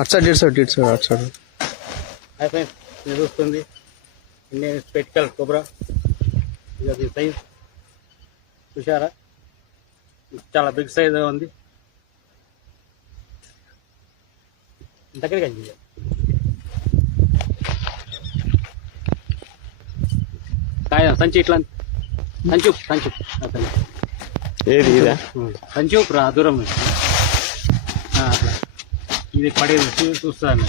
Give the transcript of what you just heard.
అటు సైడ్ ఇటు సైడ్ అటు సైడ్. హాయ్ ఫ్రెండ్స్, ఇది చూస్తుంది ఇండియన్ స్పెటికల్ కోబ్రా. ఇది సైజ్ చూసారా, చాలా బిగ్ సైజ్ ఉంది. దగ్గరికి అండి కాయ సంచి ఇట్లా సంచు సంచు ఏది ఇదా సంచు దూరం అట్లా ఇది పడేది చూస్తాను.